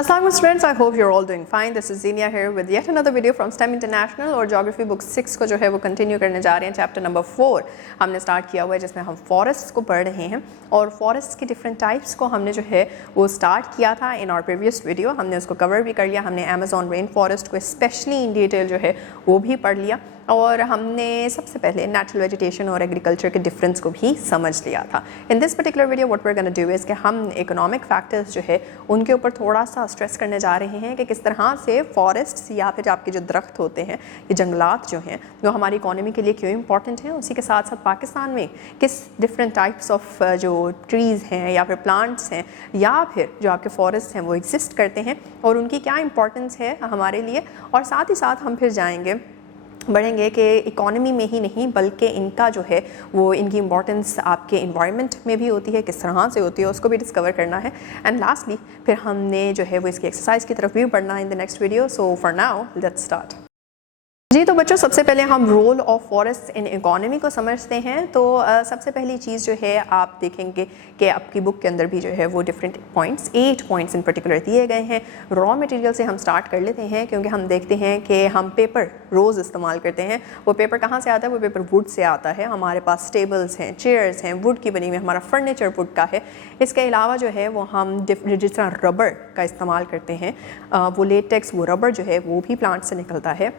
Assalamu students, I hope you're all doing fine. This is Zinia here with yet another video from STEM International और Geography book 6 को जो है वो continue करने जा रहे हैं. चैप्टर नंबर 4 हमने स्टार्ट किया हुआ है जिसमें हम फॉरेस्ट को पढ़ रहे हैं और फॉरेस्ट के डिफरेंट टाइप्स को हमने जो है वो स्टार्ट किया था इन आवर प्रीवियस वीडियो. हमने उसको कवर भी कर लिया. हमने अमेज़न रेन फॉरेस्ट को स्पेशली इन डिटेल जो है वो भी पढ़ लिया और हमने सबसे पहले नेचुरल वेजिटेशन और एग्रीकल्चर के डिफरेंस को भी समझ लिया था. In this particular video what we are gonna do is कि हम इकोनॉमिक फैक्टर्स जो है उनके ऊपर थोड़ा सा स्ट्रेस करने जा रहे हैं कि किस तरह से फॉरेस्ट्स या फिर आपके जो दरख्त होते हैं, ये जंगलात जो हैं वो हमारी इकोनॉमी के लिए क्यों इंपॉर्टेंट हैं. उसी के साथ साथ पाकिस्तान में किस डिफरेंट टाइप्स ऑफ जो ट्रीज़ हैं या फिर प्लांट्स हैं या फिर जो आपके फॉरेस्ट हैं वो एग्जिस्ट करते हैं और उनकी क्या इंपॉर्टेंस है हमारे लिए. और साथ ही साथ हम फिर जाएंगे बढ़ेंगे कि इकोनॉमी में ही नहीं बल्कि इनका जो है वो इनकी इंपॉर्टेंस आपके इन्वायरमेंट में भी होती है, किस तरह से होती है उसको भी डिस्कवर करना है. एंड लास्टली फिर हमने जो है वो इसकी एक्सरसाइज की तरफ भी पढ़ना है in the next video. So for now let's start. जी तो बच्चों सबसे पहले हम role of forest in economy को समझते हैं. तो सबसे पहली चीज़ जो है आप देखेंगे कि आपकी बुक के अंदर भी जो है वो different points 8 points in particular दिए गए हैं. रॉ मटेरियल से हम स्टार्ट कर लेते हैं क्योंकि हम देखते हैं कि हम पेपर रोज़ इस्तेमाल करते हैं. वो पेपर कहाँ से आता है? वो पेपर वुड से आता है. हमारे पास टेबल्स हैं, चेयर्स हैं, वुड की बनी हुई, हमारा फर्नीचर वुड का है. इसके अलावा जो है वो हम जिस तरह रबर का इस्तेमाल करते हैं वो लेटेक्स वो रबर जो है वो भी प्लांट से निकलता है.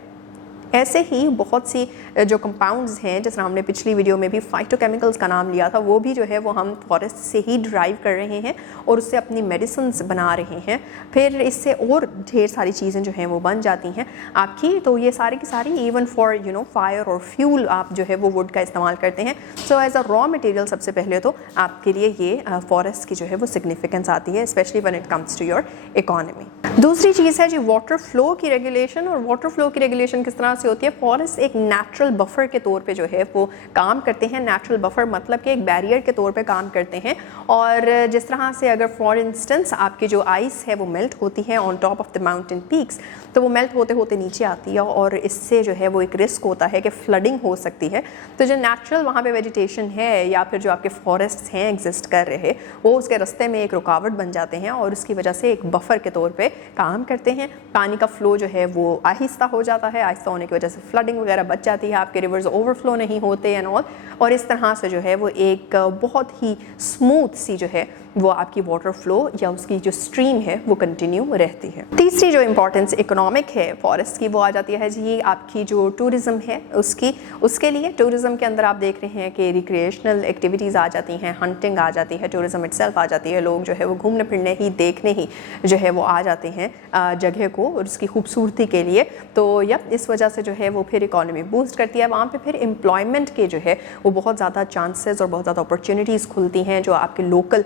ऐसे ही बहुत सी जो कंपाउंड्स हैं जिस तरह हमने पिछली वीडियो में भी फाइटोकेमिकल्स का नाम लिया था वो भी जो है वो हम फॉरेस्ट से ही ड्राइव कर रहे हैं और उससे अपनी मेडिसिन्स बना रहे हैं. फिर इससे और ढेर सारी चीज़ें जो हैं वो बन जाती हैं आपकी. तो ये सारी की सारी इवन फॉर फायर और फ्यूल आप जो है वो वुड का इस्तेमाल करते हैं. So as a raw material सबसे पहले तो आपके लिए ये फॉरेस्ट की जो है वो सिग्निफिकेंस आती है specially when it comes to your economy. दूसरी चीज़ है जी वाटर फ्लो की रेगुलेशन. और वाटर फ्लो की रेगुलेशन किस तरह से होती है? फॉरेस्ट एक नेचुरल बफर के तौर पे जो है वो काम करते हैं. नेचुरल बफर मतलब कि एक बैरियर के तौर पे काम करते हैं. और जिस तरह से अगर फॉर इंस्टेंस आपकी जो आइस है वो मेल्ट होती है on top of the mountain peaks तो वो मेल्ट होते होते नीचे आती है और इससे जो है वो एक रिस्क होता है कि फ्लडिंग हो सकती है. तो जो नेचुरल वहाँ पे वेजिटेशन है या फिर जो आपके फॉरेस्ट हैं एग्जिस्ट कर रहे वो उसके रास्ते में एक रुकावट बन जाते हैं और उसकी वजह से एक बफर के तौर पे काम करते हैं. पानी का फ्लो जो है वो आहिस्ता हो जाता है. आहिस्ता होने की वजह से फ्लडिंग वगैरह बच जाती है, आपके रिवर्स ओवरफ्लो नहीं होते एंड ऑल. और इस तरह से जो है वो एक बहुत ही स्मूथ सी जो है वो आपकी वाटर फ्लो या उसकी जो स्ट्रीम है वो कंटिन्यू रहती है. तीसरी जो इंपॉर्टेंस इकोनॉमिक है फॉरेस्ट की वो आ जाती है जी आपकी जो टूरिज़्म है उसके लिए. टूरिज़्म के अंदर आप देख रहे हैं कि रिक्रिएशनल एक्टिविटीज़ आ जाती हैं, हंटिंग आ जाती है, टूरिज़्म इटसेल्फ आ जाती है. लोग जो है वो घूमने फिरने ही देखने ही जो है वो आ जाते हैं जगह को और उसकी खूबसूरती के लिए. तो यप इस वजह से जो है वो फिर इकोनॉमी बूस्ट करती है. वहाँ पे फिर एम्प्लॉयमेंट के जो है वो बहुत ज़्यादा चांसेस और बहुत ज़्यादा अपॉर्चुनिटीज़ खुलती हैं. जो आपके लोकल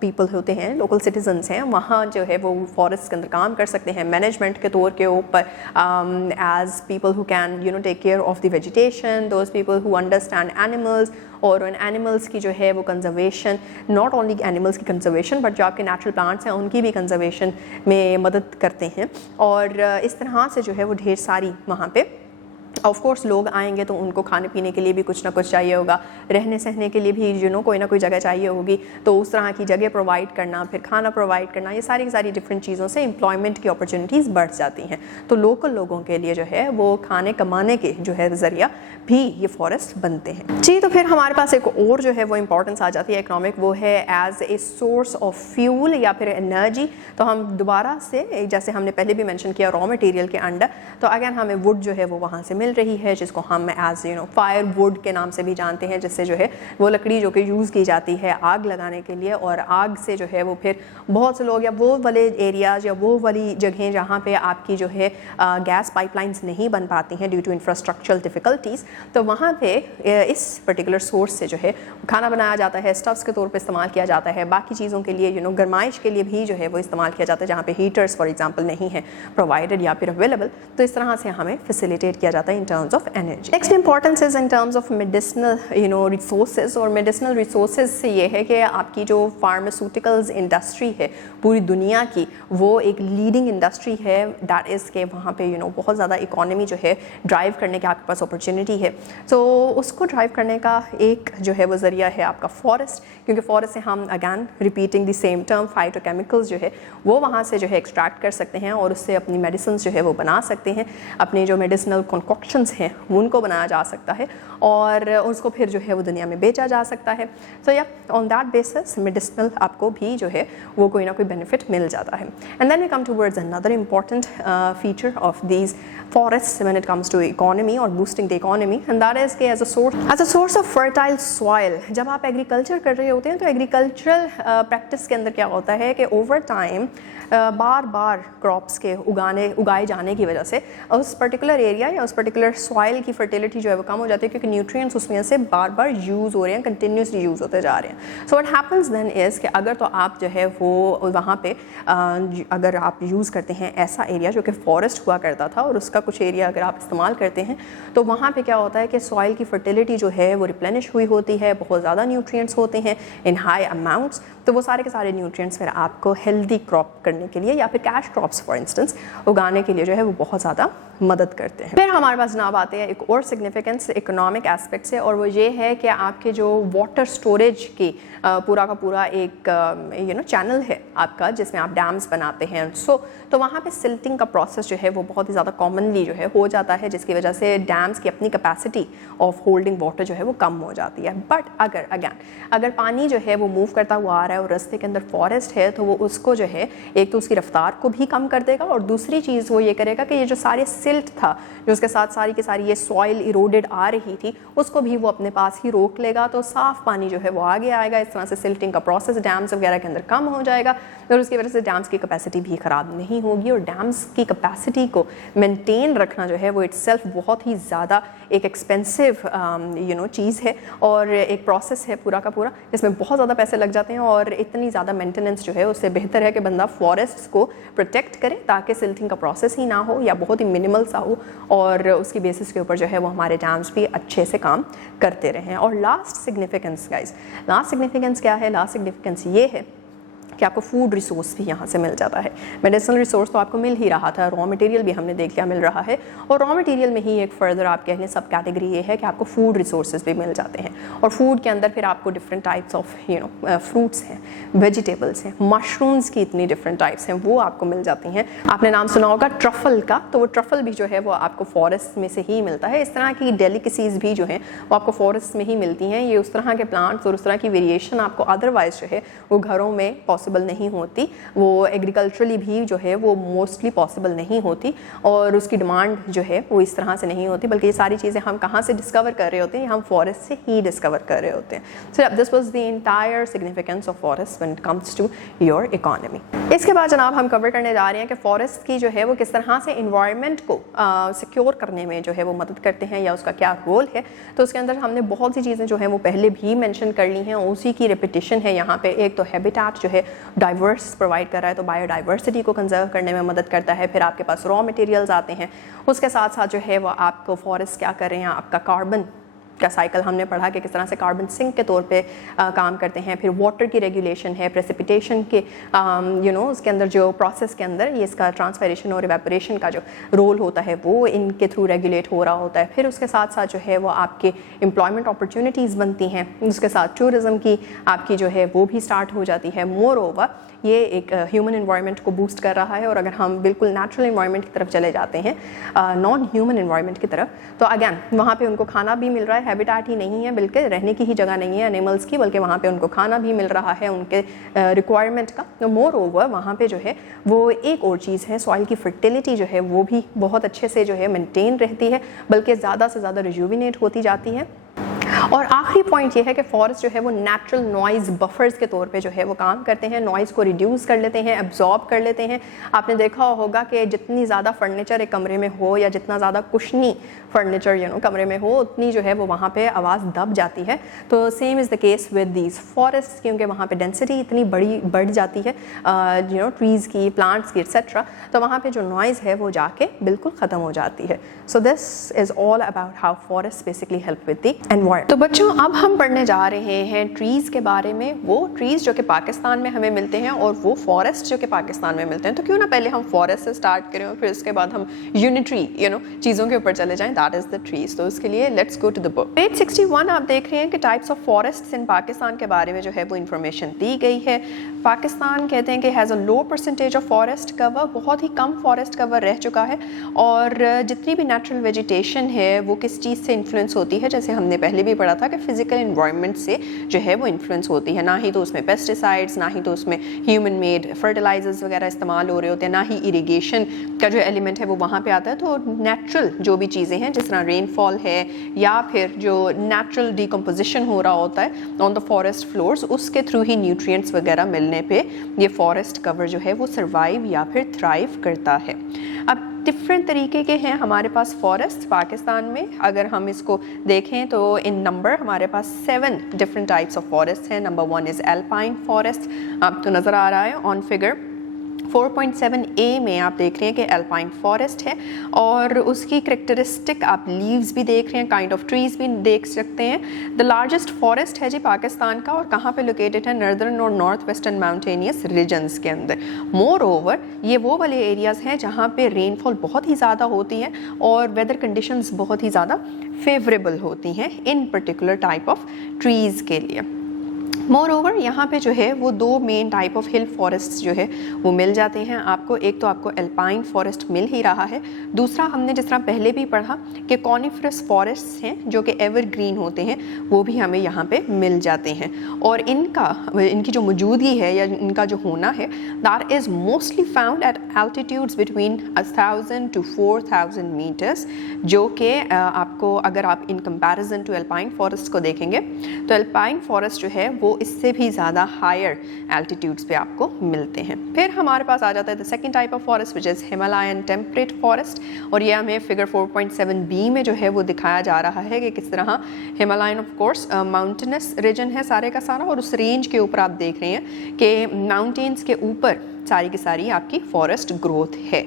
पीपल होते हैं, लोकल सिटीजन्स हैं, वहाँ जो है वो फॉरेस्ट के अंदर काम कर सकते हैं मैनेजमेंट के तौर के ऊपर as people who can take care of the vegetation, those people who understand animals. और उन एनिमल्स की जो है वो कंजर्वेशन, नॉट ओनली एनिमल्स की कंजर्वेशन बट जो आपके नेचुरल प्लांट्स हैं उनकी भी कंजर्वेशन में मदद करते हैं. और इस तरह से जो है वो ढेर सारी वहाँ पे ऑफ कोर्स लोग आएंगे तो उनको खाने पीने के लिए भी कुछ ना कुछ चाहिए होगा, रहने सहने के लिए भी कोई ना कोई जगह चाहिए होगी. तो उस तरह की जगह प्रोवाइड करना, फिर खाना प्रोवाइड करना, ये सारी की सारी डिफरेंट चीज़ों से एम्प्लॉयमेंट की अपॉर्चुनिटीज़ बढ़ जाती हैं. तो लोकल लोगों के लिए जो है वो खाने कमाने के जो है ज़रिया भी ये फॉरेस्ट बनते हैं. जी तो फिर हमारे पास एक और जो है वो इंपॉर्टेंस आ जाती है इकोनॉमिक, वो है as a source of fuel या फिर एनर्जी. तो हम दोबारा से जैसे हमने पहले भी मेंशन किया रॉ मटेरियल के अंडर तो अगेन हमें वुड जो है वो वहाँ से मिल रही है जिसको हम एज फायर वुड के नाम से भी जानते हैं, जिससे जो है वो लकड़ी जो कि यूज़ की जाती है आग लगाने के लिए. और आग से जो है वो फिर बहुत से लोग या वो वाले एरियाज या वो वाली जगहें जहाँ पे आपकी जो है गैस पाइपलाइंस नहीं बन पाती हैं ड्यू टू इंफ्रास्ट्रक्चरल डिफ़िकल्टीज़, तो वहाँ पे इस पर्टिकुलर सोर्स से जो है खाना बनाया जाता है, स्टव्स के तौर पे इस्तेमाल किया जाता है. बाकी चीज़ों के लिए गरमाइश के लिए भी जो है वो इस्तेमाल किया जाता है जहाँ पे हीटर्स फॉर एग्जांपल नहीं है प्रोवाइडेड या फिर अवेलेबल. तो इस तरह से हमें फैसिलिटेट किया जाता है in terms of energy. Next importance is in terms of medicinal resources, और medicinal resources से ये है कि आपकी जो pharmaceuticals industry है पूरी दुनिया की, वो एक leading industry है, that is कि वहाँ पे बहुत ज़्यादा economy जो है ड्राइव करने की आपके पास opportunity है. तो उसको ड्राइव करने का एक जो है वो ज़रिया है आपका फॉरेस्ट, क्योंकि फॉरेस्ट से हम again repeating the same term phytochemicals जो है वो वहाँ से जो है एक्सट्रैक्ट कर सकते हैं और उससे अपनी मेडिसिन जो है वो बना सकते हैं, अपने जो मेडिसिनल कॉन्कॉक्शंस हैं उनको बनाया जा सकता है और उसको फिर जो है वो दुनिया में बेचा जा सकता है. सो या ऑन दैट बेसिस मेडिसिनल आपको भी जो है वो कोई ना कोई बेनिफिट मिल जाता है. And then we come towards another important feature of these forests when it comes to economy or boosting the economy, and that is as a source of fertile soil. जब आप एग्रीकल्चर कर रहे होते हैं तो एग्रीकल्चरल प्रैक्टिस के अंदर क्या होता है कि ओवर टाइम बार बार क्रॉप्स के उगाए जाने की वजह से उस पर्टिकुलर एरिया या उस पर्टिकुलर सॉइल की फर्टिलिटी जो है वो कम हो जाती है, क्योंकि न्यूट्रिएंट्स उसमें से बार बार यूज़ हो रहे हैं, कंटिन्यूसली यूज़ होते जा रहे हैं. So what happens then is कि अगर तो आप जो है वो वहाँ पे अगर आप यूज़ करते हैं ऐसा एरिया जो कि फॉरेस्ट हुआ करता था और उसका कुछ एरिया अगर आप इस्तेमाल करते हैं तो वहाँ पे क्या होता है कि सॉइल की फर्टिलिटी जो है वो रिप्लेनिश हुई होती है, बहुत ज़्यादा न्यूट्रिएंट्स होते हैं इन हाई अमाउंट्स. तो वो सारे के सारे न्यूट्रिएंट्स फिर आपको हेल्दी क्रॉप करने के लिए या फिर कैश क्रॉप्स फॉर इंस्टेंस उगाने के लिए जो है वो बहुत ज़्यादा मदद करते हैं. फिर हमारे पास जनाब आते हैं एक और सिग्निफिकेंस इकोनॉमिक एस्पेक्ट से, और वो ये है कि आपके जो वाटर स्टोरेज की पूरा का पूरा एक चैनल है आपका जिसमें आप डैम्स बनाते हैं. तो वहाँ पे सिल्टिंग का प्रोसेस जो है वो बहुत ही ज़्यादा कॉमनली जो है हो जाता है, जिसकी वजह से डैम्स की अपनी कैपेसिटी ऑफ होल्डिंग वाटर जो है वो कम हो जाती है. बट अगर पानी जो है वो मूव करता हुआ आ रहा है और रास्ते के अंदर फॉरेस्ट है तो वो उसको जो है एक तो उसकी रफ्तार को भी कम कर देगा, और दूसरी चीज़ वो ये करेगा कि ये जो सारे सिल्ट था जो उसके साथ सारी की सारी ये सॉइल इरोडेड आ रही थी उसको भी वो अपने पास ही रोक लेगा. तो साफ़ पानी जो है वो आगे आएगा. इस तरह से सिल्टिंग का प्रोसेस डैम्स वगैरह के अंदर कम हो जाएगा और उसकी वजह से डैम्स की कैपेसिटी भी ख़राब नहीं होगी. और डैम्स की कैपेसिटी को मेंटेन रखना जो है वो इटसेल्फ बहुत ही ज़्यादा एक एक्सपेंसिव चीज़ है और एक प्रोसेस है पूरा का पूरा जिसमें बहुत ज़्यादा पैसे लग जाते हैं. और इतनी ज़्यादा मेंटेनेंस जो है उससे बेहतर है कि बंदा फॉरेस्ट्स को प्रोटेक्ट करे ताकि सिल्टिंग का प्रोसेस ही ना हो या बहुत ही मिनिमल सा हो, और उसकी बेसिस के ऊपर जो है वो हमारे डैम्स भी अच्छे से काम करते रहें. और लास्ट सिग्निफिकेंस क्या है? लास्ट सिग्निफिकेंस ये है कि आपको फूड रिसोर्स भी यहाँ से मिल जाता है. मेडिसिनल रिसोर्स तो आपको मिल ही रहा था, रॉ मटेरियल भी हमने देख लिया मिल रहा है, और रॉ मटेरियल में ही एक फर्दर आप कह लें सब कैटेगरी ये है कि आपको फूड रिसोर्सेज भी मिल जाते हैं. और फूड के अंदर फिर आपको डिफरेंट टाइप्स ऑफ फ्रूट्स हैं, वेजिटेबल्स हैं, मशरूम्स की इतनी डिफरेंट टाइप्स हैं वो आपको मिल जाती हैं. आपने नाम सुना होगा ट्रफल का, तो वो ट्रफल भी जो है वो आपको फॉरेस्ट में से ही मिलता है. इस तरह की डेलिकेसीज भी जो हैं वो आपको फॉरेस्ट में ही मिलती हैं. ये उस तरह के प्लांट्स और उस तरह की वेरिएशन आपको अदरवाइज जो है वो घरों में पॉसिबल नहीं होती, वो एग्रीकल्चरली भी जो है वो मोस्टली पॉसिबल नहीं होती, और उसकी डिमांड जो है वो इस तरह से नहीं होती. बल्कि ये सारी चीज़ें हम कहाँ से डिस्कवर कर रहे होते हैं? हम फॉरेस्ट से ही डिस्कवर कर रहे होते हैं. So this was the entire significance of forest when it comes to your economy. इसके बाद जनाब हम कवर करने जा रहे हैं कि फॉरेस्ट की जो है वो किस तरह से इन्वायरमेंट को सिक्योर करने में जो है वो मदद करते हैं या उसका क्या रोल है. तो उसके अंदर हमने बहुत सी चीज़ें जो हैं वो पहले भी मेंशन कर ली हैं, उसी की रिपीटिशन है यहाँ पे. एक तो हैबिटेट जो है डाइवर्स प्रोवाइड कर रहा है, तो बायोडाइवर्सिटी को कंजर्व करने में मदद करता है. फिर आपके पास रॉ मटेरियल्स आते हैं, उसके साथ साथ जो है वो आपको फॉरेस्ट क्या कर रहे हैं, आपका कार्बन का साइकिल हमने पढ़ा कि किस तरह से कार्बन सिंक के तौर पे काम करते हैं. फिर वाटर की रेगुलेशन है, प्रेसिपिटेशन के उसके अंदर जो प्रोसेस के अंदर ये इसका ट्रांसफरेशन और इवेपोरेशन का जो रोल होता है वो इनके थ्रू रेगुलेट हो रहा होता है. फिर उसके साथ साथ जो है वो आपके एम्प्लॉयमेंट अपॉर्चुनिटीज़ बनती हैं, उसके साथ टूरिज़म की आपकी जो है वो भी स्टार्ट हो जाती है. मोर ओवर ये एक ह्यूमन एनवायरनमेंट को बूस्ट कर रहा है. और अगर हम बिल्कुल नेचुरल एनवायरनमेंट की तरफ चले जाते हैं, नॉन ह्यूमन एनवायरनमेंट की तरफ, तो अगेन वहाँ पे उनको खाना भी मिल रहा है. हैबिटेट ही नहीं है, बल्कि रहने की ही जगह नहीं है एनिमल्स की, बल्कि वहाँ पे उनको खाना भी मिल रहा है उनके रिक्वायरमेंट का. तो मोर ओवर वहाँ पे जो है वो एक और चीज़ है, सॉइल की फर्टिलिटी जो है वो भी बहुत अच्छे से जो है मेंटेन रहती है, बल्कि ज़्यादा से ज़्यादा रिजुविनेट होती जाती है. और आखिरी पॉइंट ये है कि फॉरेस्ट जो है वो नेचुरल नॉइज़ बफर्स के तौर पे जो है वो काम करते हैं, नॉइज़ को रिड्यूस कर लेते हैं, एब्जॉर्ब कर लेते हैं। आपने देखा होगा कि जितनी ज़्यादा फर्नीचर एक कमरे में हो या जितना ज़्यादा कुशनी फर्नीचर कमरे में हो, उतनी जो है वो वहाँ पे आवाज़ दब जाती है। तो same is the case with these forest, क्योंकि वहाँ पे डेंसिटी इतनी बढ़ जाती है ट्रीज़ की, प्लांट्स की एक्सेट्रा, तो वहाँ पे जो नॉइज़ है वो जाके बिल्कुल ख़त्म हो जाती है। So this is all about how forest basically help with the environment. तो बच्चों अब हम पढ़ने जा रहे हैं ट्रीज़ के बारे में, वो ट्रीज़ जो कि पाकिस्तान में हमें मिलते हैं और वो फॉरेस्ट जो कि पाकिस्तान में मिलते हैं। तो क्यों ना पहले हम फॉरेस्ट से स्टार्ट करें और फिर उसके बाद हम यूनिटरी चीज़ों के ऊपर चले जाएं, दैट इज़ द ट्रीज़। तो उसके लिए let's go to the book. Page 61 आप देख रहे हैं कि types of forests in Pakistan के बारे में जो है वो इन्फॉर्मेशन दी गई है। पाकिस्तान कहते हैं कि has a low percentage of forest cover, बहुत ही कम फॉरेस्ट कवर रह चुका है। और जितनी भी नेचुरल वेजिटेशन है वो किस चीज़ से इन्फ्लुएंस होती है, जैसे हमने पहले भी पढ़ा था कि फिजिकल एनवायरनमेंट से जो है वो इन्फ्लुएंस होती है। ना ही तो उसमें पेस्टिसाइड्स, ना ही तो उसमें ह्यूमन मेड फर्टिलाइजर्स वगैरह इस्तेमाल हो रहे होते हैं, ना ही इरिगेशन का जो एलिमेंट है वो वहाँ पे आता है। तो नेचुरल जो भी चीज़ें हैं, जिस तरह रेनफॉल है या फिर जो नेचुरल डिकम्पोजिशन हो रहा होता है ऑन द फॉरेस्ट फ्लोर्स, उसके थ्रू ही न्यूट्रिएंट्स वगैरह मिलने पे ये फॉरेस्ट कवर जो है वो सर्वाइव या फिर थ्राइव करता है। अब डिफरेंट तरीके के हैं हमारे पास फॉरेस्ट पाकिस्तान में। अगर हम इसको देखें तो इन नंबर हमारे पास 7 डिफरेंट टाइप्स ऑफ फॉरेस्ट हैं। नंबर 1 इज़ एल्पाइन फॉरेस्ट, आपको नज़र आ रहा है ऑन फिगर 4.7a में आप देख रहे हैं कि एल्पाइन फॉरेस्ट है और उसकी करेक्टरिस्टिक आप लीव्स भी देख रहे हैं, काइंड ऑफ ट्रीज भी देख सकते हैं। द लार्जेस्ट फॉरेस्ट है जी पाकिस्तान का, और कहाँ पे लोकेटेड है, नॉर्दर्न और नॉर्थ वेस्टर्न माउंटेनियस रीजन्स के अंदर। मोर ओवर ये वो वाले एरियाज़ हैं जहाँ पे रेनफॉल बहुत ही ज़्यादा होती है और वेदर कंडीशंस बहुत ही ज़्यादा फेवरेबल होती हैं इन पर्टिकुलर टाइप ऑफ ट्रीज़ के लिए। मोर ओवर यहाँ पे जो है वो 2 main type of hill forest जो है वो मिल जाते हैं आपको। एक तो आपको एल्पाइन फॉरेस्ट मिल ही रहा है, दूसरा हमने जिस तरह पहले भी पढ़ा कि कॉनिफरस फॉरेस्ट हैं जो कि एवरग्रीन होते हैं, वो भी हमें यहाँ पे मिल जाते हैं। और इनकी जो मौजूदगी है या इनका जो होना है, that is mostly found at altitudes between 1000 to 4000 metres, जो कि आपको अगर आप in comparison to alpine forest को देखेंगे तो एल्पाइन फॉरेस्ट जो है वो इससे भी ज़्यादा हायर एल्टीट्यूड्स पे आपको मिलते हैं। फिर हमारे पास आ जाता है the second type of forest which is Himalayan temperate forest, और ये हमें फिगर 4.7b में जो है वो दिखाया जा रहा है कि किस तरह Himalayan of course mountainous region है सारे का सारा, और उस रेंज के ऊपर आप देख रहे हैं कि माउंटेन्स के ऊपर सारी की सारी आपकी फॉरेस्ट ग्रोथ है।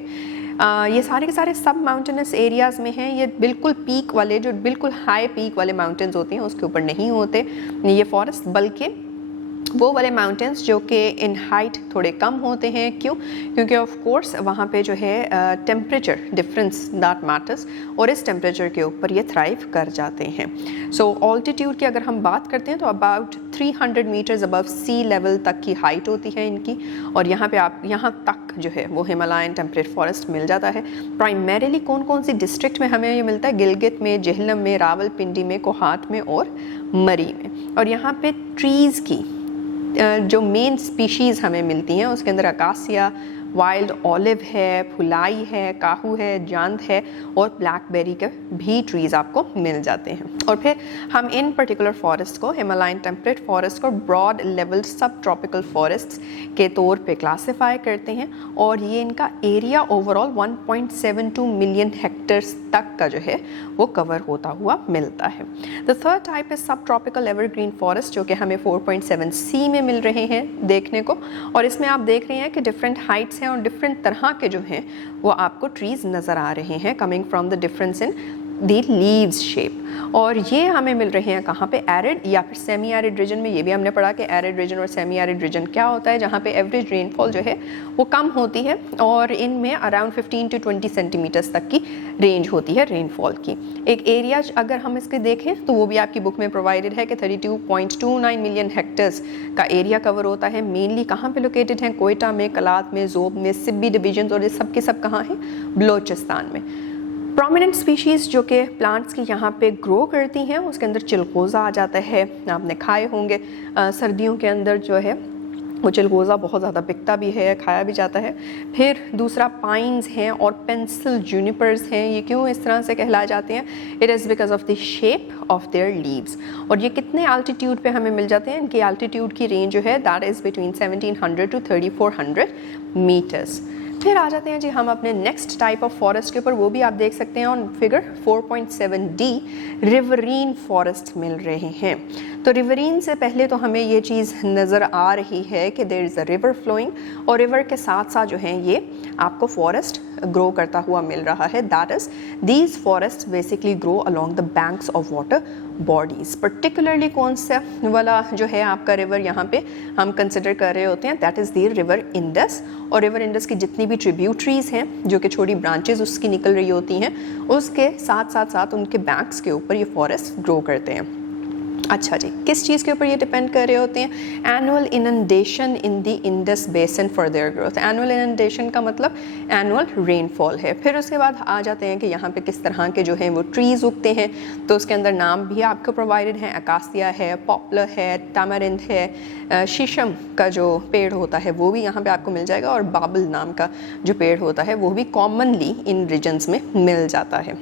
ये सारे के सारे सब माउंटेनस एरियाज़ में हैं। ये बिल्कुल पीक वाले, जो बिल्कुल हाई पीक वाले माउंटेन्स होते हैं उसके ऊपर नहीं होते ये फॉरेस्ट, बल्कि वो वाले माउंटेन्स जो कि इन हाइट थोड़े कम होते हैं। क्यों? क्योंकि ऑफ कोर्स वहाँ पे जो है टेम्परेचर डिफरेंस दैट मैटर्स, और इस टेम्परेचर के ऊपर ये थ्राइव कर जाते हैं। सो ऑल्टीट्यूड की अगर हम बात करते हैं तो about 300 metres above sea level तक की हाइट होती है इनकी, और यहाँ पे आप यहाँ तक जो है वो हिमालयन टेम्परेट फॉरेस्ट मिल जाता है। प्राइमरीली कौन कौन सी डिस्ट्रिक्ट में हमें ये मिलता है? गिलगित में, जेहलम में, रावलपिंडी में, कोहाट में और मरी में। और यहाँ पे ट्रीज़ की जो मेन स्पीशीज़ हमें मिलती हैं उसके अंदर अकासिया, वाइल्ड ऑलिव है, फुलाई है, काहू है, जांद है और ब्लैकबेरी के भी ट्रीज़ आपको मिल जाते हैं। और फिर हम इन पर्टिकुलर फॉरेस्ट को, हिमालयन टेम्परेट फॉरेस्ट को ब्रॉड लेवल सब ट्रॉपिकल फॉरेस्ट के तौर पे क्लासिफाई करते हैं, और ये इनका एरिया ओवरऑल 1.72 मिलियन हेक्टेयर्स तक का जो है वो कवर होता हुआ मिलता है। द थर्ड टाइप इज सब ट्रॉपिकल एवरग्रीन फॉरेस्ट, जो कि हमें 4.7c में मिल रहे हैं देखने को, और इसमें आप देख रहे हैं कि डिफरेंट हाइट्स और डिफरेंट तरह के जो हैं वो आपको ट्रीज नज़र आ रहे हैं, coming from the difference in the leaves shape. और ये हमें मिल रहे हैं कहाँ पे? एरिड या फिर सेमी एरिड रीजन में। ये भी हमने पढ़ा कि एरिड रीजन और सेमी एरिड रीजन क्या होता है, जहाँ पे एवरेज रेनफॉल जो है वो कम होती है, और इनमें अराउंड 15 to 20 सेंटीमीटर्स तक की रेंज होती है रेनफॉल की। एक एरिया अगर हम इसके देखें तो वो भी आपकी बुक में प्रोवाइडेड है कि 32.29 मिलियन हेक्टेयर्स का एरिया कवर होता है। मेनली कहाँ पे लोकेटेड हैं? कोयटा में, कलात में, जोब में, सिब्बी डिवीजन, और ये सब के सब कहाँ हैं? बलोचिस्तान में। प्रोमिनेंट स्पीशीज़ जो कि प्लांट्स की यहाँ पे ग्रो करती हैं उसके अंदर चिलगोज़ा आ जाता है, आपने खाए होंगे। सर्दियों के अंदर जो है وہ چلگوزا بہت زیادہ بکتا بھی ہے, کھایا بھی جاتا ہے. پھر دوسرا پائنز ہیں اور پینسل جونیپرز ہیں. یہ کیوں اس طرح سے کہلائے جاتے ہیں؟ It is because of the shape of their leaves. اور یہ کتنے الٹیٹیوڈ پہ ہمیں مل جاتے ہیں؟ ان کی الٹیٹیوڈ کی رینج جو ہے that is between 1700 to 3400 metres. پھر آ جاتے ہیں جی ہم اپنے نیکسٹ ٹائپ آف فارسٹ کے اوپر. وہ بھی آپ دیکھ سکتے ہیں آن فگر 4.7D, ریورین فارسٹ مل رہے ہیں. تو ریورین سے پہلے تو ہمیں یہ چیز نظر آ رہی ہے کہ دیر از اے ریور فلوئنگ, اور ریور کے ساتھ ساتھ جو ہیں یہ آپ کو فارسٹ گرو کرتا ہوا مل رہا ہے. That is these forest basically grow along the banks of water bodies. Particularly کون سا والا جو ہے آپ کا ریور یہاں پہ ہم کنسیڈر کر رہے ہوتے ہیں, that is the river Indus. اور ریور انڈس کی جتنی بھی ٹریبیوٹریز ہیں جو کہ چھوٹی برانچز اس کی نکل رہی ہوتی ہیں, اس کے ساتھ ساتھ ان کے بینکس کے اوپر یہ فارسٹ گرو کرتے ہیں. اچھا جی, کس چیز کے اوپر یہ ڈپینڈ کر رہے ہوتے ہیں؟ Annual inundation in the Indus basin for their growth. Annual inundation کا مطلب اینول رین فال ہے. پھر اس کے بعد آ جاتے ہیں کہ یہاں پہ کس طرح کے جو ہیں وہ ٹریز اگتے ہیں, تو اس کے اندر نام بھی آپ کو پرووائڈڈ ہیں. اکاسیا ہے, پاپلر ہے, ٹامرنتھ ہے, شیشم کا جو پیڑ ہوتا ہے وہ بھی یہاں پہ آپ کو مل جائے گا, اور بابل نام کا جو پیڑ ہوتا ہے وہ بھی کامنلی ان ریجنز میں مل جاتا ہے.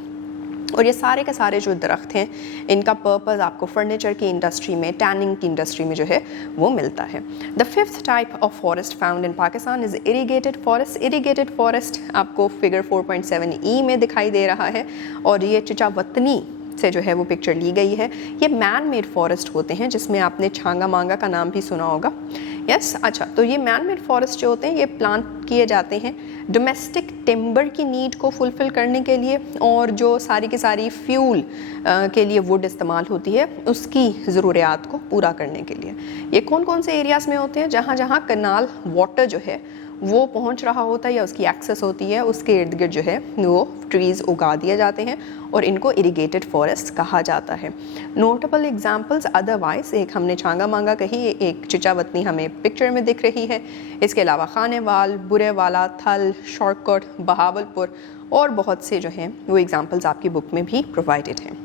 اور یہ سارے کے سارے جو درخت ہیں ان کا پرپز آپ کو فرنیچر کی انڈسٹری میں, ٹیننگ کی انڈسٹری میں جو ہے وہ ملتا ہے. The fifth type of forest found in Pakistan is irrigated forest. Irrigated forest آپ کو فگر 4.7E میں دکھائی دے رہا ہے, اور یہ چچا وطنی سے جو ہے وہ پکچر لی گئی ہے. یہ مین میڈ فارسٹ ہوتے ہیں جس میں آپ نے چھانگا مانگا کا نام بھی سنا ہوگا. یس, اچھا, تو یہ مین میڈ فارسٹ جو ہوتے ہیں یہ پلانٹ کیے جاتے ہیں ڈومیسٹک ٹمبر کی نیڈ کو فلفل کرنے کے لیے, اور جو ساری کی ساری فیول کے لیے ووڈ استعمال ہوتی ہے اس کی ضروریات کو پورا کرنے کے لیے. یہ کون کون سے ایریاز میں ہوتے ہیں؟ جہاں جہاں کنال واٹر جو ہے وہ پہنچ رہا ہوتا ہے یا اس کی ایکسیس ہوتی ہے, اس کے ارد گرد جو ہے وہ ٹریز اگا دیے جاتے ہیں, اور ان کو اریگیٹڈ فارسٹ کہا جاتا ہے. نوٹیبل ایگزامپلس ادروائز, ایک ہم نے چھانگا مانگا کہی, ایک چچا وطنی ہمیں پکچر میں دکھ رہی ہے. اس کے علاوہ خانے وال, برے والا, تھل, شارٹ کٹ, بہاول پور اور بہت سے جو ہیں وہ ایگزامپلس آپ کی بک میں بھی پرووائڈڈ ہیں.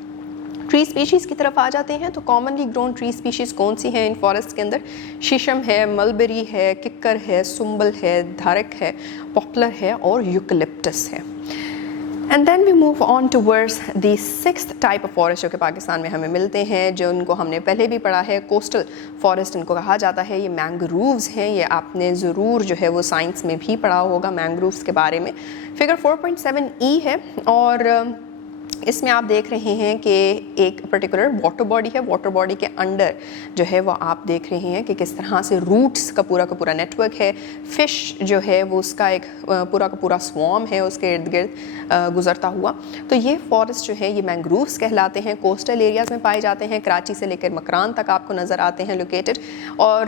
ٹری اسپیشیز کی طرف آ جاتے ہیں تو کامنلی گرون ٹری اسپیشیز کون سی ہیں ان فارسٹ کے اندر؟ شیشم ہے, ملبری ہے, ککر ہے, سنبل ہے, دھارک ہے, پاپلر ہے اور یوکلپٹس ہے. And then we move on towards the sixth type of forest جو کہ پاکستان میں ہمیں ملتے ہیں, جو ان کو ہم نے پہلے بھی پڑھا ہے, کوسٹل فارسٹ ان کو کہا جاتا ہے. یہ مینگرووز ہیں, یہ آپ نے ضرور جو ہے وہ سائنس میں بھی پڑھا ہوگا مینگرووز کے بارے میں. فگر 4.7E ہے, اور اس میں آپ دیکھ رہے ہیں کہ ایک پرٹیکولر واٹر باڈی ہے. واٹر باڈی کے انڈر جو ہے وہ آپ دیکھ رہے ہیں کہ کس طرح سے روٹس کا پورا نیٹ ورک ہے. فش جو ہے وہ اس کا ایک پورا کا پورا سوارم ہے اس کے ارد گرد گزرتا ہوا. تو یہ فارسٹ جو ہے یہ مینگرووز کہلاتے ہیں. کوسٹل ایریاز میں پائے جاتے ہیں, کراچی سے لے کر مکران تک آپ کو نظر آتے ہیں لوکیٹڈ. اور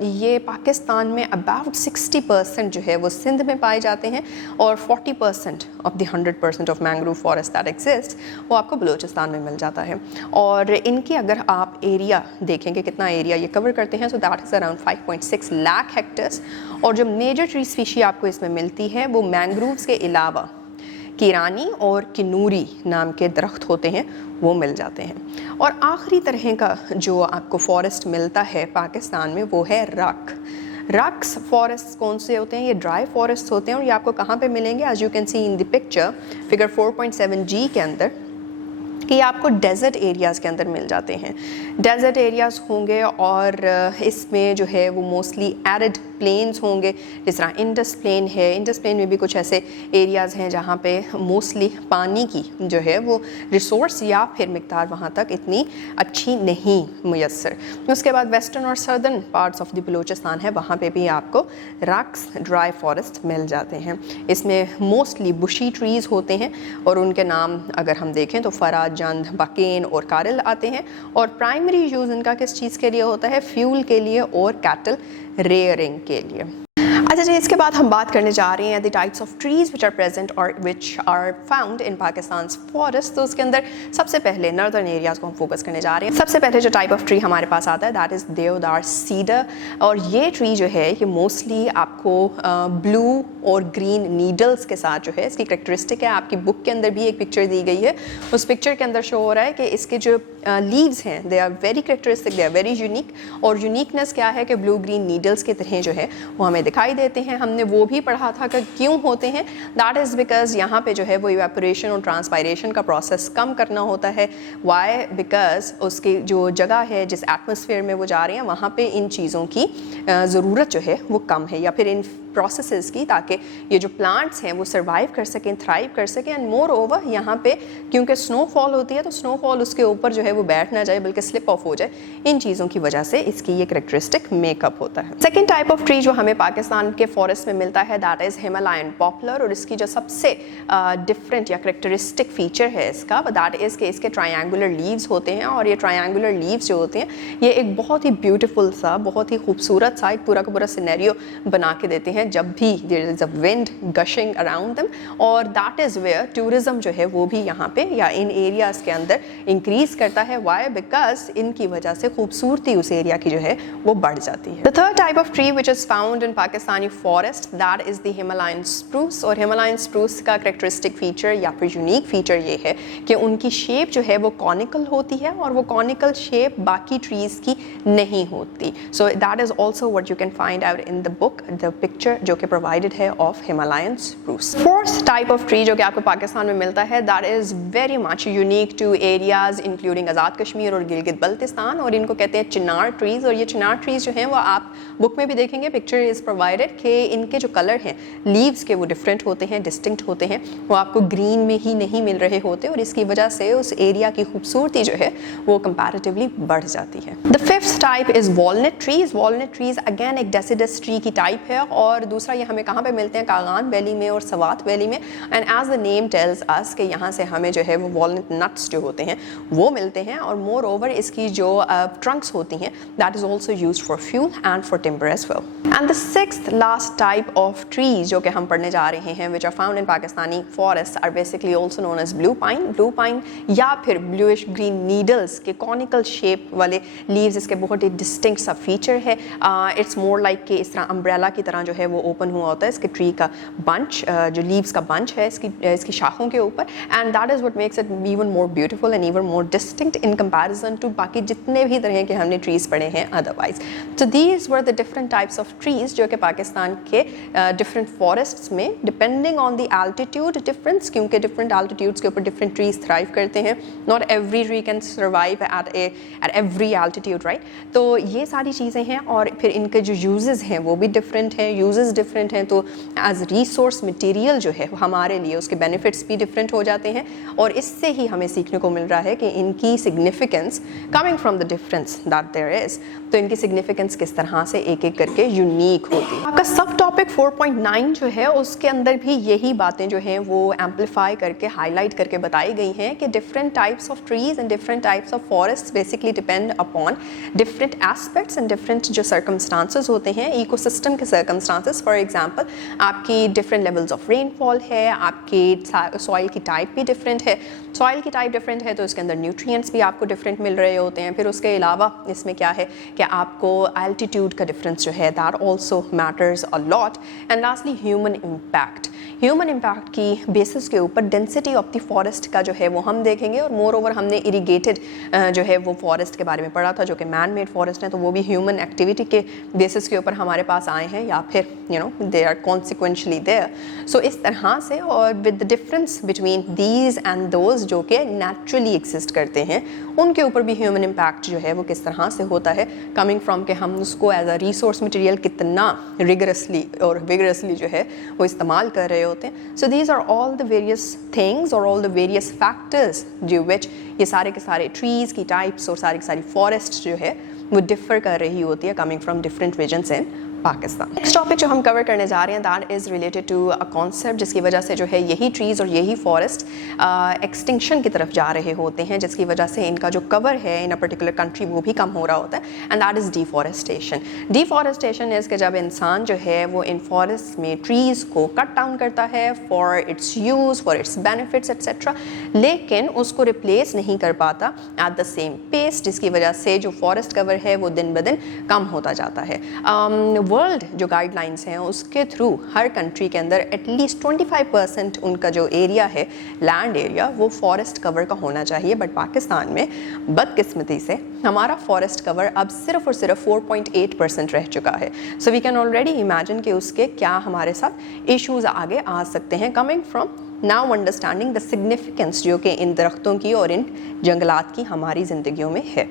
یہ پاکستان میں اباؤٹ 60% جو ہے وہ سندھ میں پائے جاتے ہیں, اور 40% of the 100% of mangrove forest that exist وہ آپ کو بلوچستان میں مل جاتا ہے. اور ان کی اگر آپ ایریا دیکھیں کہ کتنا ایریا یہ کور کرتے ہیں, so that is around 5.6 lakh hectares. اور جو میجر ٹری اسپیشی آپ کو اس میں ملتی ہے وہ مینگرووز کے علاوہ کیرانی اور کنوری نام کے درخت ہوتے ہیں وہ مل جاتے ہیں. اور آخری طرح کا جو آپ کو فارسٹ ملتا ہے پاکستان میں وہ ہے رک. رکس فارسٹ کون سے ہوتے ہیں؟ یہ ڈرائی فارسٹ ہوتے ہیں, اور یہ آپ کو کہاں پہ ملیں گے؟ As you can see in the picture figure 4.7G کے اندر, کہ آپ کو ڈیزرٹ ایریاز کے اندر مل جاتے ہیں. ڈیزرٹ ایریاز ہوں گے, اور اس میں جو ہے وہ موسٹلی ایرڈ پلینز ہوں گے, جس طرح انڈس پلین ہے. انڈس پلین میں بھی کچھ ایسے ایریاز ہیں جہاں پہ موسٹلی پانی کی جو ہے وہ ریسورس یا پھر مقدار وہاں تک اتنی اچھی نہیں میسر. اس کے بعد ویسٹرن اور southern parts of the Balochistan ہے, وہاں پہ بھی آپ کو رکس ڈرائی فارسٹ مل جاتے ہیں. اس میں موسٹلی بشی ٹریز ہوتے ہیں, اور ان کے نام اگر ہم دیکھیں تو فرا, جند, بکین اور کارل آتے ہیں. اور پرائمری یوز ان کا کس چیز کے لیے ہوتا ہے؟ فیول کے لیے اور کیٹل ریئرنگ کے لیے. अच्छा जी, इसके बाद हम बात करने जा रहे हैं the types of trees which are present और which are found in Pakistan forest. तो उसके अंदर सबसे पहले नॉर्दर्न एरियाज को हम फोकस करने जा रहे हैं। सबसे पहले जो टाइप ऑफ ट्री हमारे पास आता है दैट इज़ देवदार सीडर, और ये ट्री जो है ये मोस्टली आपको ब्लू और ग्रीन नीडल्स के साथ जो है इसकी करेक्टरिस्टिक है। आपकी बुक के अंदर भी एक पिक्चर दी गई है, उस पिक्चर के अंदर शो हो रहा है कि इसके जो लीव्स हैं they are very characteristic, they are very unique. और यूनिकनेस क्या है कि ब्लू ग्रीन नीडल्स की तरह जो है वो हमें दिखाई देते हैं। हमने वो भी पढ़ा था कि क्यों होते हैं, दैट इज़ बिकॉज यहाँ पे जो है वो इवेपोरेशन और ट्रांसपायरेशन का प्रोसेस कम करना होता है। वाई? बिकॉज उसकी जो जगह है जिस एटमॉस्फेयर में वो जा रहे हैं वहाँ पे इन चीज़ों की ज़रूरत जो है वो कम है, या फिर इन प्रोसेसेस की, ताकि ये जो प्लांट्स हैं वो सर्वाइव कर सकें, थ्राइव कर सकें। एंड मोर ओवर यहाँ पे क्योंकि स्नोफॉल होती है तो स्नोफॉल उसके ऊपर जो है वो बैठ ना जाए बल्कि स्लिप ऑफ हो जाए। इन चीज़ों की वजह से इसकी ये करेक्टरिस्टिक मेकअप होता है। सेकेंड टाइप ऑफ ट्री जो हमें पाकिस्तान के फॉरेस्ट में मिलता है दैट इज़ हिमालयन पॉपुलर, और इसकी जो सबसे डिफरेंट या करेक्टरिस्टिक फीचर है इसका दैट इज़ कि इसके ट्रायंगुलर लीव्स होते हैं। और ये ट्रायंगुलर लीव्स जो होते हैं ये एक बहुत ही ब्यूटीफुल सा, बहुत ही खूबसूरत सा एक पूरा का पूरा सिनेरियो बना के देते हैं जब भी there is a wind gushing around them. और दैट इज़ वेयर टूरिज़्म जो है वो भी यहाँ पे या इन एरियाज़ के अंदर इंक्रीज़ करता है। वाई? बिकॉज इनकी वजह से खूबसूरती उस एरिया की जो है वो बढ़ जाती है। The third type of tree which is found in Pakistani forest that is the Himalayan spruce. और हिमालयन स्प्रूस का करेक्टरिस्टिक फीचर या फिर यूनिक फीचर ये है कि उनकी शेप जो है वो कॉनिकल होती है, और वो कॉनिकल शेप बाकी ट्रीज़ की नहीं होती। So that is also what you can find out in the book, the picture जो कि प्रोवाइडेड है of Himalayan spruce. Fourth type of tree जो कि आपको पाकिस्तान में मिलता है that is very much unique to areas including Azad Kashmir और गिलगित बल्तिस्तान, और इनको कहते हैं चिनार ट्रीज़। और ये चिनार ट्रीज़ जो हैं वो आप बुक में भी देखेंगे, पिक्चर इज़ प्रोवाइडेड कि इनके जो कलर हैं लीव्स के वो डिफरेंट होते हैं, डिस्टिंक्ट होते हैं, वो आपको ग्रीन में ही नहीं मिल रहे होते, और इसकी वजह से उस एरिया की खूबसूरती जो है वो कंपैरेटिवली बढ़ जाती है। The fifth type is walnut trees. Walnut trees again एक डेसिडस ट्री की टाइप है, और दूसरा ये हमें कहाँ पे मिलते हैं, कागान वैली में और सवात वैली में। And as the name tells us कि यहाँ से हमें जो है वो वॉलनट नट्स जो होते हैं वो मिलते हैं, और मोर ओवर इसकी जो ट्रंक्स होती हैं that is also used for fuel and for timber as well. And the sixth last type of trees जो कि हम पढ़ने जा रहे हैं which are found in Pakistani forest are basically also known as blue pine. Blue pine या फिर bluish green needles के कॉनिकल शेप वाले लीव्स, इसके बहुत ही डिस्टिंक्ट सा फीचर है। इट्स मोर लाइक कि इस तरह अम्ब्रेला की तरह जो है वो ओपन हुआ होता है इसके ट्री का बंच, जो लीव्स का बंच है इसकी शाखों के ऊपर। And that is what makes it even more beautiful and even more distinct in comparison to बाकी जितने भी तरह के हमने ट्रीज़ पढ़े हैं otherwise. So these were the different types of trees जो कि पाकिस्तान के डिफरेंट फॉरेस्ट्स में depending on the altitude difference, क्योंकि डिफरेंट एल्टीट्यूड्स के ऊपर डिफरेंट ट्रीज़ थ्राइव करते हैं। Not every tree can survive at every altitude, right. तो ये सारी चीज़ें हैं, और फिर इनके जो यूजेस हैं वो भी डिफरेंट हैं, यूजेस डिफरेंट हैं। तो एज रिसोर्स मटेरियल जो है हमारे लिए उसके बेनिफिट्स भी डिफरेंट हो जाते हैं, और इससे ही हमें सीखने को मिल रहा है कि इनकी significance coming from the difference that there is, तो इनकी सिग्निफिकेंस किस तरह से एक एक करके यूनिक होती है। आपका सब टॉपिक 4.9 जो है उसके अंदर भी यही बातें जो हैं वो एम्पलीफाई करके हाईलाइट करके बताई गई हैं कि different types of trees and different types of forest basically depend upon different aspects and different जो सर्कमस्टांसेस होते हैं, इकोसिस्टम के सर्कमस्टांसेस। फॉर एग्जांपल आपकी डिफरेंट लेवल्स ऑफ रेनफॉल है, आपकी सॉइल की टाइप भी डिफरेंट है। सॉइल की टाइप डिफरेंट है तो इसके अंदर न्यूट्रिएंट्स भी आपको डिफरेंट मिल रहे होते हैं। फिर उसके अलावा इसमें क्या है कि आपको एल्टीट्यूड का डिफरेंस जो है that also matters a lot. And lastly human impact. Human impact की बेसिस के ऊपर डेंसिटी ऑफ द फॉरेस्ट का जो है वो हम देखेंगे, और मोर ओवर हमने इरीगेटेड जो है वो फॉरेस्ट के बारे में पढ़ा था जो कि मैन मेड फॉरेस्ट हैं, तो वो भी ह्यूमन एक्टिविटी के बेसिस के ऊपर हमारे पास आए हैं, या फिर दे आर कॉन्सिक्वेंशली देयर। सो इस तरह से, और with the difference between these and those जो कि नेचुरली एग्जिस्ट करते हैं, उनके ऊपर भी ह्यूमन इम्पैक्ट जो है वो किस तरह से होता है, कमिंग फ्रॉम कि हम उसको एज अ रिसोर्स मटेरियल कितना रिगरसली और विगरसली जो है वो इस्तेमाल कर रहे होते हैं। So these are all the various things और all the various factors due which ये सारे के सारे ट्रीज़ की टाइप्स और सारी की सारी फॉरेस्ट जो है वो डिफ़र कर रही होती है coming from different regions in Pakistan. Next topic जो हम कवर करने जा रहे हैं that is related to a concept जिसकी वजह से जो है यही ट्रीज़ और यही फॉरेस्ट एक्सटिंक्शन की तरफ जा रहे होते हैं, जिसकी वजह से इनका जो कवर है इन अ पर्टिकुलर कंट्री वो भी कम हो रहा होता है, and that is deforestation. Deforestation is कि जब इंसान जो है वो इन फॉरेस्ट में ट्रीज़ को कट डाउन करता है for its use, for its benefits etcetera, लेकिन उसको रिप्लेस नहीं कर पाता एट द सेम पेस, जिसकी वजह से जो फॉरेस्ट कवर है वो दिन ब दिन कम होता जाता है। वर्ल्ड जो गाइडलाइंस हैं उसके थ्रू हर कंट्री के अंदर एटलीस्ट 25% उनका जो एरिया है, लैंड एरिया, वो फॉरेस्ट कवर का होना चाहिए। बट पाकिस्तान में बदकिस्मती से हमारा फॉरेस्ट कवर अब सिर्फ और सिर्फ 4.8% रह चुका है। So we can already imagine कि उसके क्या हमारे साथ इश्यूज़ आगे आ सकते हैं, coming from now understanding the significance जो कि इन दरख्तों की और इन जंगलात की हमारी ज़िंदगियों में है।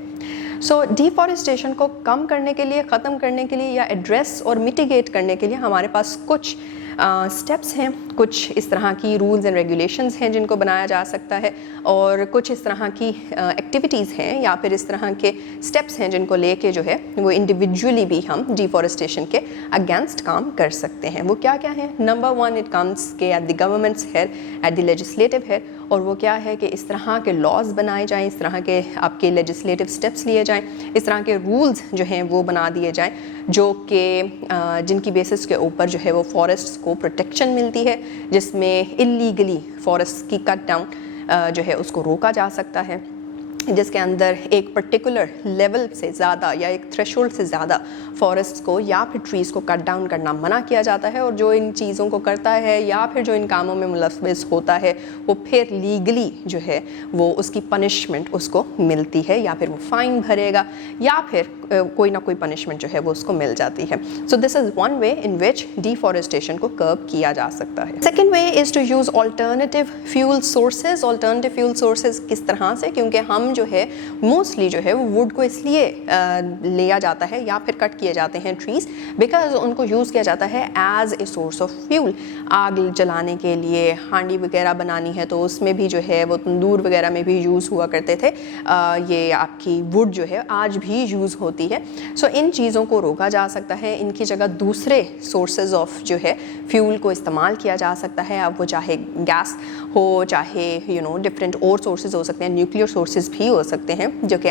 सो डिफॉरेस्टेशन को कम करने के लिए, ख़त्म करने के लिए या एड्रेस और मिटिगेट करने के लिए हमारे पास कुछ स्टेप्स हैं, कुछ इस तरह की रूल्स एंड रेगुलेशंस हैं जिनको बनाया जा सकता है, और कुछ इस तरह की एक्टिविटीज़ हैं या फिर इस तरह के स्टेप्स हैं जिनको लेके जो है वो इंडिविजुअली भी हम डिफॉरेस्टेशन के अगेंस्ट काम कर सकते हैं। वो क्या क्या हैं? नंबर 1 इट कम्स के at the governments head, at the legislative head, और वो क्या है कि इस तरह के लॉज बनाए जाएं, इस तरह के आपके लेजिस्लेटिव स्टेप्स लिए जाएं, इस तरह के रूल्स जो हैं वो बना दिए जाएं जो कि जिनकी बेसिस के ऊपर जो है वो फॉरेस्ट को प्रोटेक्शन मिलती है, जिसमें इलीगली फॉरेस्ट की कट डाउन जो है उसको रोका जा सकता है, जिसके अंदर एक पर्टिकुलर लेवल से ज़्यादा या एक थ्रेशोल्ड से ज़्यादा फॉरेस्ट्स को या फिर ट्रीज़ को कट डाउन करना मना किया जाता है, और जो इन चीज़ों को करता है या फिर जो इन कामों में मुलव्वस होता है वो फिर लीगली जो है वो उसकी पनिशमेंट उसको मिलती है, या फिर वो फ़ाइन भरेगा या फिर कोई ना कोई पनिशमेंट जो है वो उसको मिल जाती है। So this is one way in which deforestation को कर्ब किया जा सकता है। Second way is to use alternative fuel sources. Alternative fuel sources किस तरह से? क्योंकि हम जो है मोस्टली जो है वो वुड को इसलिए लिया जाता है या फिर कट किए जाते हैं ट्रीज़, बिकॉज उनको यूज़ किया जाता है as a source of fuel. आग जलाने के लिए हांडी वगैरह बनानी है तो उसमें भी जो है वो तंदूर वगैरह में भी यूज़ हुआ करते थे। ये आपकी वुड जो है आज भी यूज़ होती है। सो इन चीज़ों को रोका जा सकता है, इनकी जगह दूसरे सोर्सेज ऑफ जो है फ्यूल को इस्तेमाल किया जा सकता है। अब वो चाहे गैस हो, चाहे डिफरेंट और सोर्सेज हो सकते हैं, न्यूक्लियर सोर्सेज भी हो सकते हैं, जो कि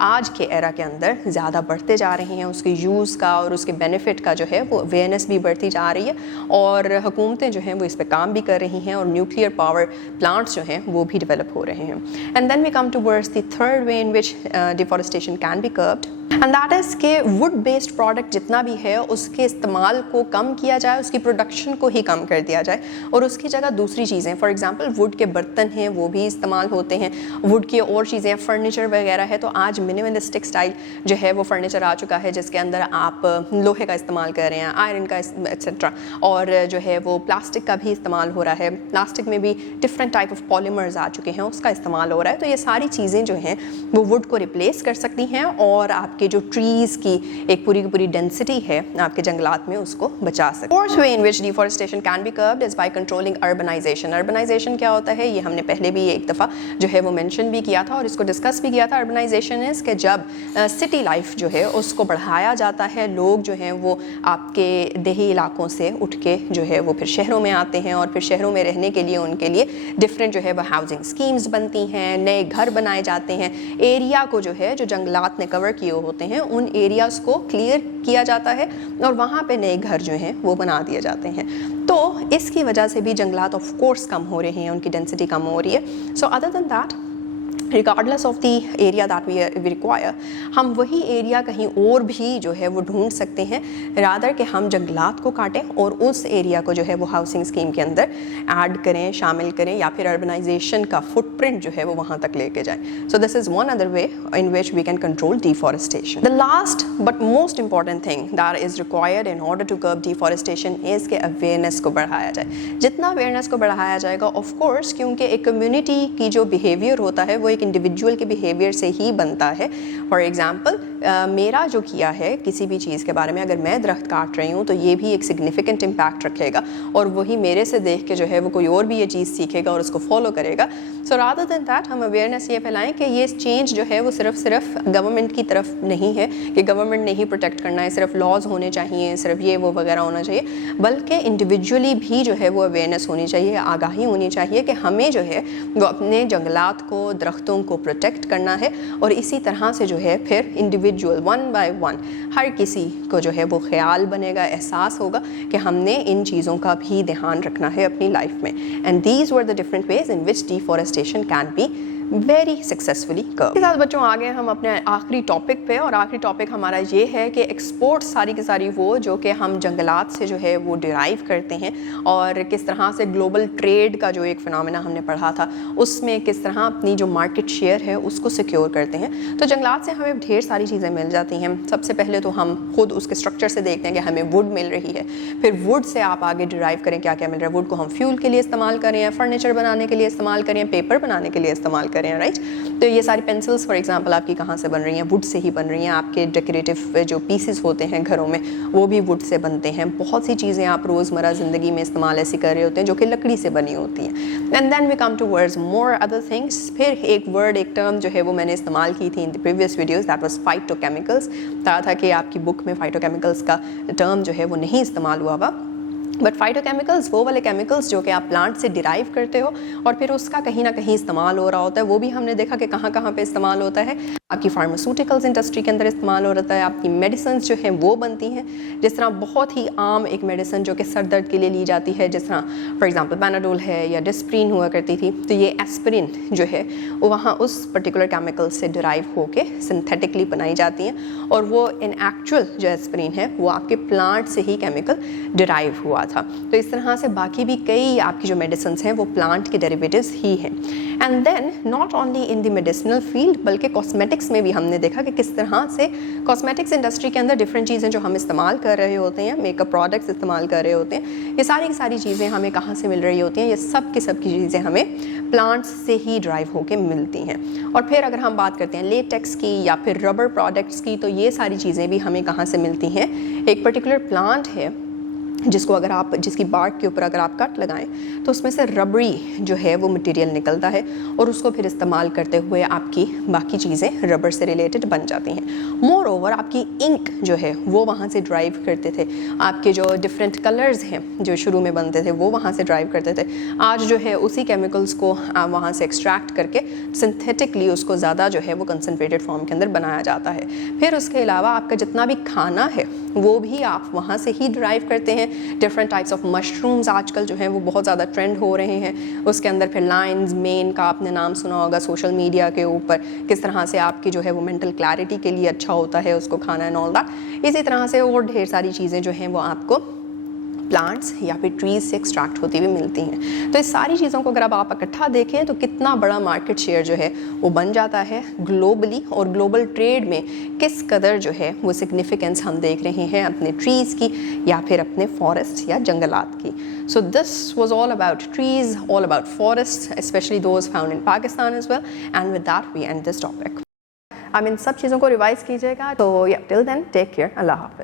आज के एरा के अंदर ज़्यादा बढ़ते जा रहे हैं। उसके यूज़ का और उसके बेनिफिट का जो है वो अवेयरनेस भी बढ़ती जा रही है, और हुकूमतें जो हैं वो इस पर काम भी कर रही हैं, और न्यूक्लियर पावर प्लांट्स जो हैं वो भी डेवलप हो रहे हैं। And then we come towards the third way in which deforestation can be curbed, and that is के वुड बेस्ड प्रोडक्ट जितना भी है उसके इस्तेमाल को कम किया जाए, उसकी प्रोडक्शन को ही कम कर दिया जाए, और उसकी जगह दूसरी चीज़ें, फॉर एग्जांपल वुड के बर्तन हैं वो भी इस्तेमाल होते हैं, वुड की और चीज़ें, फर्नीचर वगैरह है। तो आज मिनिमलिस्टिक स्टाइल जो है वो फर्नीचर आ चुका है, जिसके अंदर आप लोहे का इस्तेमाल कर रहे हैं, आयरन का एक्सेट्रा, और जो है वो प्लास्टिक का भी इस्तेमाल हो रहा है। प्लास्टिक में भी डिफरेंट टाइप ऑफ पॉलीमर्स आ चुके हैं, उसका इस्तेमाल हो रहा है। तो ये सारी चीज़ें जो हैं वो वुड को रिप्लेस कर सकती हैं, और आपके जो ट्रीज़ की एक पूरी की पूरी डेंसिटी है आपके जंगलात में उसको बचा सकते हैं। Fourth way in which deforestation can be curbed is by controlling urbanisation. Urbanisation क्या होता है ये हमने पहले भी एक दफ़ा जो है वो मेंशन भी किया था और इसको डिस्कस भी किया था। अर्बनाइजेशन इज़ कि जब सिटी लाइफ जो है उसको बढ़ाया जाता है, लोग जो हैं वो आपके देही इलाकों से उठ के जो है वो फिर शहरों में आते हैं, और फिर शहरों में रहने के लिए उनके लिए डिफरेंट जो है वो हाउसिंग स्कीम्स बनती हैं, नए घर बनाए जाते हैं, एरिया को जो है जो जंगलात ने कवर किए होते हैं उन एरियाज़ को क्लियर किया जाता है, और वहाँ पे नए घर जो हैं वो बना दिए जाते हैं। तो इसकी वजह से भी जंगलात ऑफ कोर्स कम हो रहे हैं, उनकी डेंसिटी कम हो रही है। So other than that, regardless of the area that we require, हम वही एरिया कहीं और भी जो है वो ढूंढ सकते हैं, रादर कि हम जंगलात को काटें और उस एरिया को जो है वो हाउसिंग स्कीम के अंदर ऐड करें, शामिल करें, या फिर अर्बनाइजेशन का फुटप्रिंट जो है वो वहाँ तक लेके जाएं। So this is one other way in which we can control deforestation. The last but most important thing that is required in order to curb deforestation is के अवेयरनेस को बढ़ाया जाए। जितना अवेयरनेस को बढ़ाया जाएगा, ऑफ कोर्स, क्योंकि एक कम्युनिटी की जो बिहेवियर होता है वो इंडिविजुअल के बिहेवियर से ही बनता है। फॉर एग्जाम्पल मेरा जो किया है किसी भी चीज़ के बारे में, अगर मैं दरख्त काट रही हूँ तो ये भी एक सिग्निफिकेंट इम्पैक्ट रखेगा और वही मेरे से देख के जो है वो कोई और भी ये चीज़ सीखेगा और उसको फॉलो करेगा। सो रादर देन दैट हम अवेयरनेस ये फैलाएं कि ये चेंज जो है वो सिर्फ गवर्नमेंट की तरफ नहीं है कि गवर्नमेंट ने ही प्रोटेक्ट करना है, सिर्फ लॉज होने चाहिए, सिर्फ ये वो वगैरह होना चाहिए, बल्कि इंडिविजुअली भी जो है वो अवेयरनेस होनी चाहिए, आगाही होनी चाहिए कि हमें जो है वो अपने जंगलात को, दरख्तों को प्रोटेक्ट करना है। और इसी तरह से जो है फिर इंडिविजुअल वन बाय वन हर किसी को जो है वो ख्याल बनेगा, एहसास होगा कि हमने इन चीज़ों का भी ध्यान रखना है अपनी लाइफ में। And these were the different ways in which deforestation can be very successfully curve. इसके साथ बच्चों आ गए हम अपने आखिरी टॉपिक पे, और आखिरी टॉपिक हमारा ये है कि एक्सपोर्ट सारी की सारी वो जो कि हम जंगलात से जो है वो डिराइव करते हैं, और किस तरह से ग्लोबल ट्रेड का जो एक फिनोमेना हमने पढ़ा था उसमें किस तरह अपनी जो मार्केट शेयर है उसको सिक्योर करते हैं। तो जंगलात से हमें ढेर सारी चीज़ें मिल जाती हैं। सबसे पहले तो हम खुद उसके स्ट्रक्चर से देखते हैं कि हमें वुड मिल रही है, फिर वुड से आप आगे डिराइव करें क्या क्या मिल रहा है। वुड को हम फ्यूल के लिए इस्तेमाल करें, फर्नीचर बनाने के लिए इस्तेमाल करें, पेपर बनाने के लिए इस्तेमाल करें, राइट। तो ये सारी पेंसिल्स फॉर एग्जांपल आपकी कहाँ से बन रही हैं? वुड से ही बन रही हैं। आपके डेकोरेटिव जो पीसेस होते हैं घरों में वो भी वुड से बनते हैं। बहुत सी चीज़ें आप रोज़मर्रा ज़िंदगी में इस्तेमाल ऐसी कर रहे होते हैं जो कि लकड़ी से बनी होती हैं। And then we come towards more other things. फिर एक वर्ड, एक टर्म जो है वो मैंने इस्तेमाल की थी in the previous videos, that was phytochemicals. कहा था कि आपकी बुक में फाइटोकेमिकल्स का टर्म जो है वो नहीं इस्तेमाल हुआ हुआ, बट फाइटोकेमिकल्स वो वाले केमिकल्स जो कि आप प्लांट से डिराइव करते हो और फिर उसका कहीं ना कहीं इस्तेमाल हो रहा होता है। वो भी हमने देखा कि कहाँ कहाँ पे इस्तेमाल होता है। आपकी फार्मास्यूटिकल्स इंडस्ट्री के अंदर इस्तेमाल हो रहा है, आपकी मेडिसिन जो हैं वो बनती हैं। जिस तरह बहुत ही आम एक मेडिसिन जो कि सर दर्द के लिए ली जाती है, जिस तरह फॉर एग्जांपल पैनाडोल है या डिस्प्रिन हुआ करती थी, तो ये एस्पिरिन जो है वो वहाँ उस पर्टिकुलर केमिकल से डिराइव होके सिंथेटिकली बनाई जाती हैं, और वो इन एक्चुअल जो एस्पिरिन है वो आपके प्लांट से ही केमिकल डिराइव हुआ था। तो इस तरह से बाकी भी कई आपकी जो मेडिसिन हैं वो प्लांट के डेरिवेटिव्स ही हैं। And then not only in the medicinal field बल्कि कॉस्मेटिक्स में भी हमने देखा कि किस तरह से कॉस्मेटिक्स इंडस्ट्री के अंदर डिफरेंट चीज़ें जो हम इस्तेमाल कर रहे होते हैं, मेकअप प्रोडक्ट्स इस्तेमाल कर रहे होते हैं, ये सारी की सारी चीज़ें हमें कहाँ से मिल रही होती हैं? ये सब की चीज़ें हमें प्लांट्स से ही ड्राइव होकर मिलती हैं। और फिर अगर हम बात करते हैं लेटेक्स की या फिर रबर प्रोडक्ट्स की, तो ये सारी चीज़ें भी हमें कहाँ से मिलती हैं? एक पर्टिकुलर प्लांट है जिसको अगर आप, जिसकी बार्क के ऊपर अगर आप कट लगाएं तो उसमें से रबड़ी जो है वो मटेरियल निकलता है, और उसको फिर इस्तेमाल करते हुए आपकी बाकी चीज़ें रबर से रिलेटेड बन जाती हैं। मोर ओवर आपकी इंक जो है वो वहाँ से ड्राइव करते थे। आपके जो डिफरेंट कलर्स हैं जो शुरू में बनते थे वो वहाँ से ड्राइव करते थे। आज जो है उसी केमिकल्स को वहाँ से एक्सट्रैक्ट करके सिंथेटिकली उसको ज़्यादा जो है वो कंसनट्रेटेड फॉर्म के अंदर बनाया जाता है। फिर उसके अलावा आपका जितना भी खाना है वो भी आप वहाँ से ही ड्राइव करते हैं। डिफरेंट टाइप्स ऑफ मशरूम्स आजकल जो हैं वो बहुत ज़्यादा ट्रेंड हो रहे हैं। उसके अंदर फिर लाइन्स मेन का आपने नाम सुना होगा सोशल मीडिया के ऊपर, किस तरह से आपकी जो है वो मेंटल क्लैरिटी के लिए अच्छा होता है उसको खाना एंड ऑल दैट। इसी तरह से और ढेर सारी चीज़ें जो हैं वो आपको प्लांट्स या फिर ट्रीज से एक्सट्रैक्ट होती हुई मिलती हैं। तो इस सारी चीज़ों को अगर आप इकट्ठा देखें तो कितना बड़ा मार्केट शेयर जो है वो बन जाता है ग्लोबली, और ग्लोबल ट्रेड में किस कदर जो है वो सिग्निफिकेंस हम देख रहे हैं अपने ट्रीज़ की या फिर अपने फॉरेस्ट या जंगलात की। So this was all about trees, all about forest, specially those found in Pakistan as well, and with that we end this topic. आप इन सब चीज़ों को रिवाइज कीजिएगा। तो या टिल देन टेक केयर, अल्लाह हाफ़िज़।